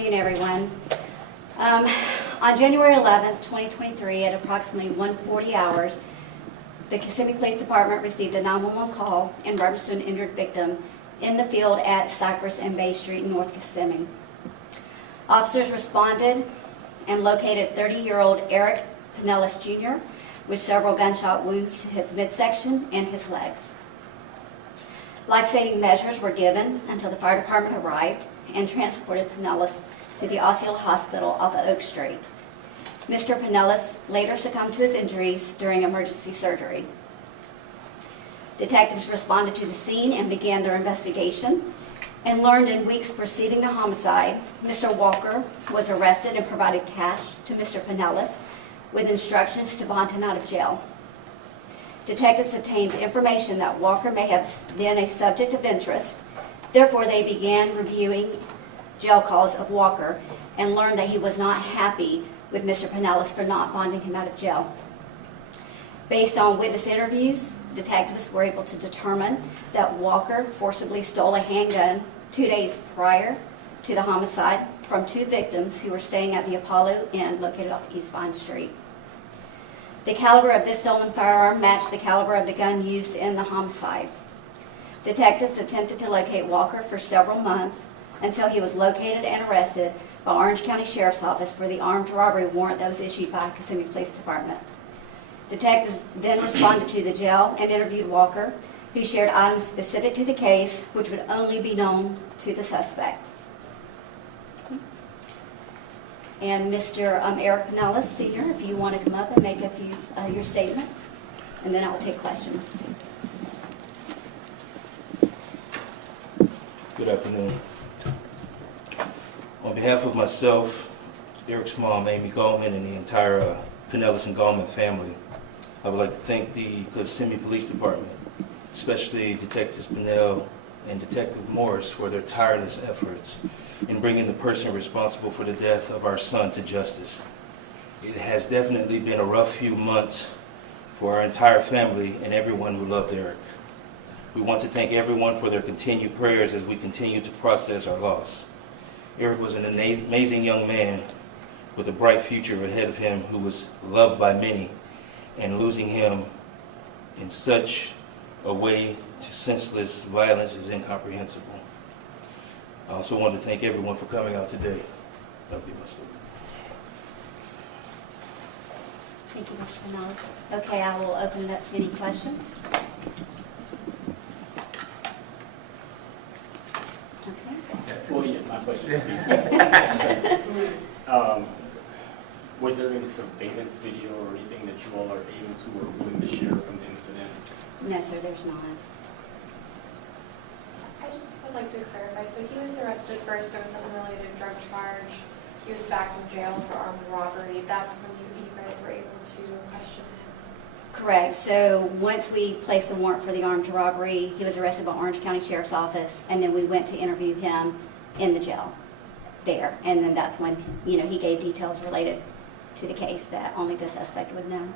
afternoon, everyone. On January 11th, 2023, at approximately 1:40 hours, the Kissimmee Police Department received a 911 call in reference to an injured victim in the field at Cypress and Bay Street in North Kissimmee. Officers responded and located 30-year-old Eric Pinellas Jr. with several gunshot wounds to his midsection and his legs. Life-saving measures were given until the fire department arrived and transported Pinellas to the Osceola Hospital off of Oak Street. Mr. Pinellas later succumbed to his injuries during emergency surgery. Detectives responded to the scene and began their investigation and learned in weeks preceding the homicide, Mr. Walker was arrested and provided cash to Mr. Pinellas with instructions to bond him out of jail. Detectives obtained information that Walker may have been a subject of interest. Therefore, they began reviewing jail calls of Walker and learned that he was not happy with Mr. Pinellas for not bonding him out of jail. Based on witness interviews, detectives were able to determine that Walker forcibly stole a handgun 2 days prior to the homicide from two victims who were staying at the Apollo Inn located off East Vine Street. The caliber of this stolen firearm matched the caliber of the gun used in the homicide. Detectives attempted to locate Walker for several months until he was located and arrested by Orange County Sheriff's Office for the armed robbery warrant that was issued by Kissimmee Police Department. Detectives then responded to the jail and interviewed Walker, who shared items specific to the case, which would only be known to the suspect. And Mr. Eric Pinellas, Sr., if you want to come up and make your statement, and then I will take questions. Good afternoon. On behalf of myself, Eric's mom, Amy Goldman, and the entire Pinellas and Goldman family, I would like to thank the Kissimmee Police Department, especially Detectives Pinnell and Detective Morris, for their tireless efforts in bringing the person responsible for the death of our son to justice. It has definitely been a rough few months for our entire family and everyone who loved Eric. We want to thank everyone for their continued prayers as we continue to process our loss. Eric was an amazing young man with a bright future ahead of him who was loved by many, and losing him in such a way to senseless violence is incomprehensible. I also want to thank everyone for coming out today. That'll be my story. Thank you, Mr. Pinellas. Okay, I will open it up to any questions. Okay. Well, yeah, my question would be, was there any surveillance video or anything that you all are able to or willing to share from the incident? No, sir, there's not. I just would like to clarify, so he was arrested first, there was an unrelated drug charge, he was back in jail for armed robbery, that's when you guys were able to question him? Correct. So once we placed the warrant for the armed robbery, he was arrested by Orange County Sheriff's Office, and then we went to interview him in the jail there. And then that's when, he gave details related to the case that only the suspect would know.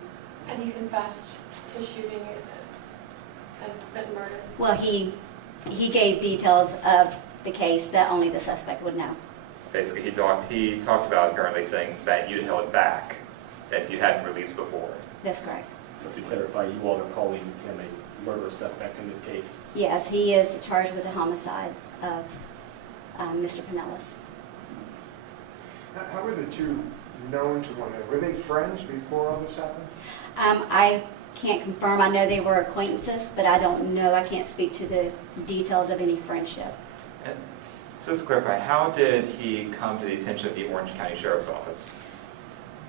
And he confessed to shooting and murder? Well, he gave details of the case that only the suspect would know. So basically, he talked about apparently things that you'd held back that you hadn't released before. That's correct. But to clarify, you all are calling him a murder suspect in this case? Yes, he is charged with the homicide of Mr. Pinellas. How were the two known to one another? Were they friends before all this happened? I can't confirm. I know they were acquaintances, but I don't know. I can't speak to the details of any friendship. And so just to clarify, how did he come to the attention of the Orange County Sheriff's Office?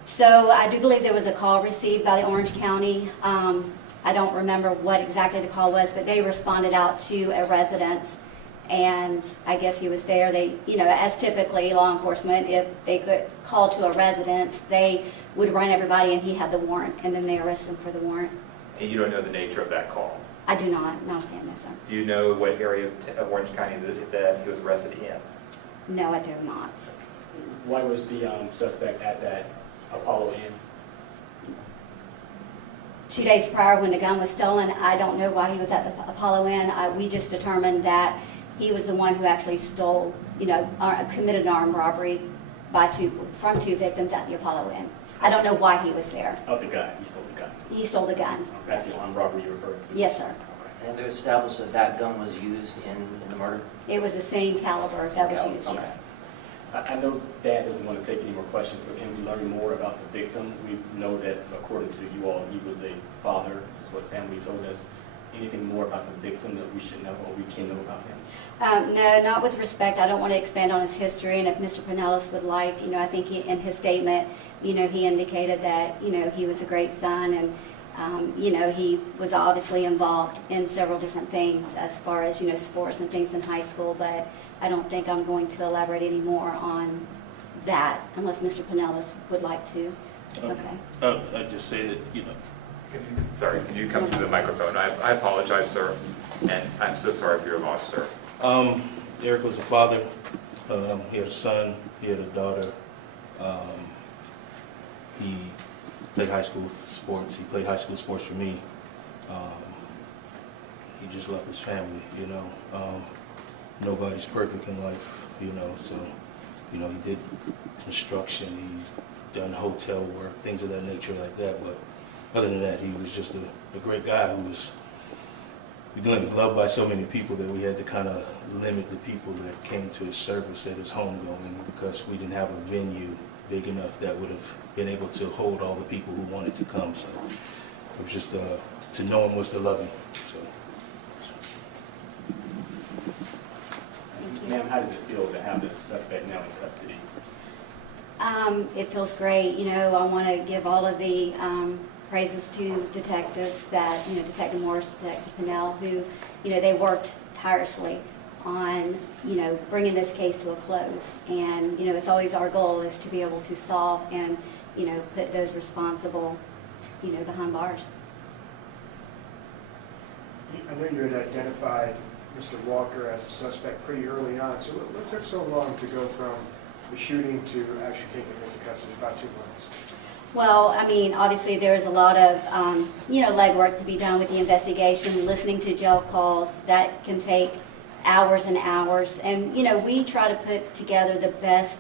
So I do believe there was a call received by the Orange County. I don't remember what exactly the call was, but they responded out to a residence, and I guess he was there. They, as typically law enforcement, if they could call to a residence, they would run everybody, and he had the warrant, and then they arrested him for the warrant. And you don't know the nature of that call? I do not. No, sir. Do you know what area of Orange County that he was arrested in? No, I do not. Why was the suspect at that Apollo Inn? 2 days prior when the gun was stolen, I don't know why he was at the Apollo Inn. We just determined that he was the one who actually stole committed an armed robbery from two victims at the Apollo Inn. I don't know why he was there. Oh, the guy, he stole the gun. He stole the gun. That's the armed robbery you referred to? Yes, sir. Okay. And to establish that that gun was used in the murder? It was the same caliber that was used, Okay. yes. I know Dad doesn't want to take any more questions, but can we learn more about the victim? We know that according to you all, he was a father, is what family told us. Anything more about the victim that we should know or we can know about him? No, not with respect. I don't want to expand on his history, and if Mr. Pinellas would like, I think in his statement, he indicated that, he was a great son, and, he was obviously involved in several different things as far as, sports and things in high school, but I don't think I'm going to elaborate any more on that unless Mr. Pinellas would like to. Okay. I'd just say that, Sorry, can you come to the microphone? I apologize, sir, and I'm so sorry for your loss, sir. Eric was a father. He had a son. He had a daughter. He played high school sports. He played high school sports for me. He just loved his family, Nobody's perfect in life, so, he did construction. He's done hotel work, things of that nature like that. But other than that, he was just a great guy who was loved by so many people that we had to kind of limit the people that came to his service at his homegoing because we didn't have a venue big enough that would have been able to hold all the people who wanted to come. So it was just to know him was to love him. So. Thank you. Ma'am, how does it feel to have the suspect now in custody? It feels great. I want to give all of the praises to detectives that, Detective Morris, Detective Pinnell, who, they worked tirelessly on, bringing this case to a close. And, it's always our goal is to be able to solve and, put those responsible, behind bars. I know you had identified Mr. Walker as a suspect pretty early on, so what took so long to go from the shooting to actually taking him into custody? About 2 months. Well, obviously there's a lot of, legwork to be done with the investigation, listening to jail calls. That can take hours and hours. And, we try to put together the best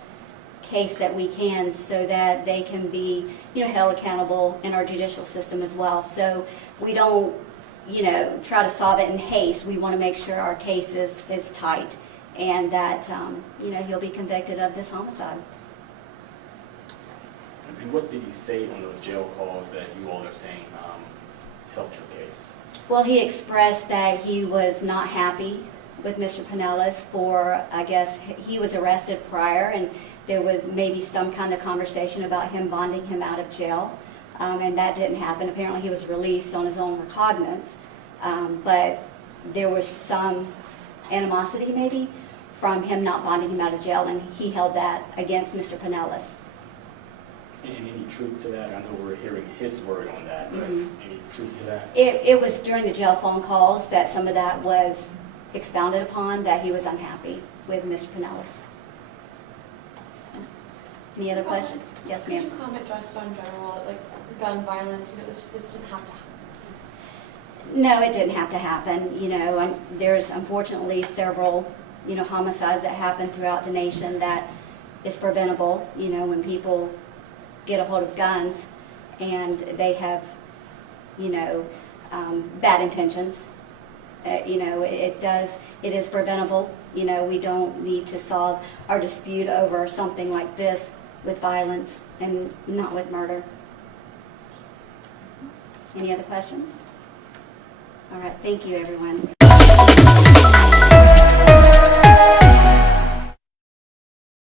case that we can so that they can be, held accountable in our judicial system as well. So we don't, try to solve it in haste. We want to make sure our case is tight and that, he'll be convicted of this homicide. And what did he say on those jail calls that you all are saying helped your case? Well, he expressed that he was not happy with Mr. Pinellas for, I guess, he was arrested prior, and there was maybe some kind of conversation about him bonding him out of jail, and that didn't happen. Apparently, he was released on his own recognizance, but there was some animosity, maybe, from him not bonding him out of jail, and he held that against Mr. Pinellas. And any truth to that? I know we're hearing his word on that, but Mhm. any truth to that? It was during the jail phone calls that some of that was expounded upon, that he was unhappy with Mr. Pinellas. Any other questions? Yes, Could you ma'am. comment just on general, like gun violence, this didn't have to happen? No, it didn't have to happen. There's unfortunately several, homicides that happen throughout the nation that is preventable, when people get a hold of guns and they have, bad intentions. It is preventable. We don't need to solve our dispute over something like this with violence and not with murder. Any other questions? All right, thank you, everyone.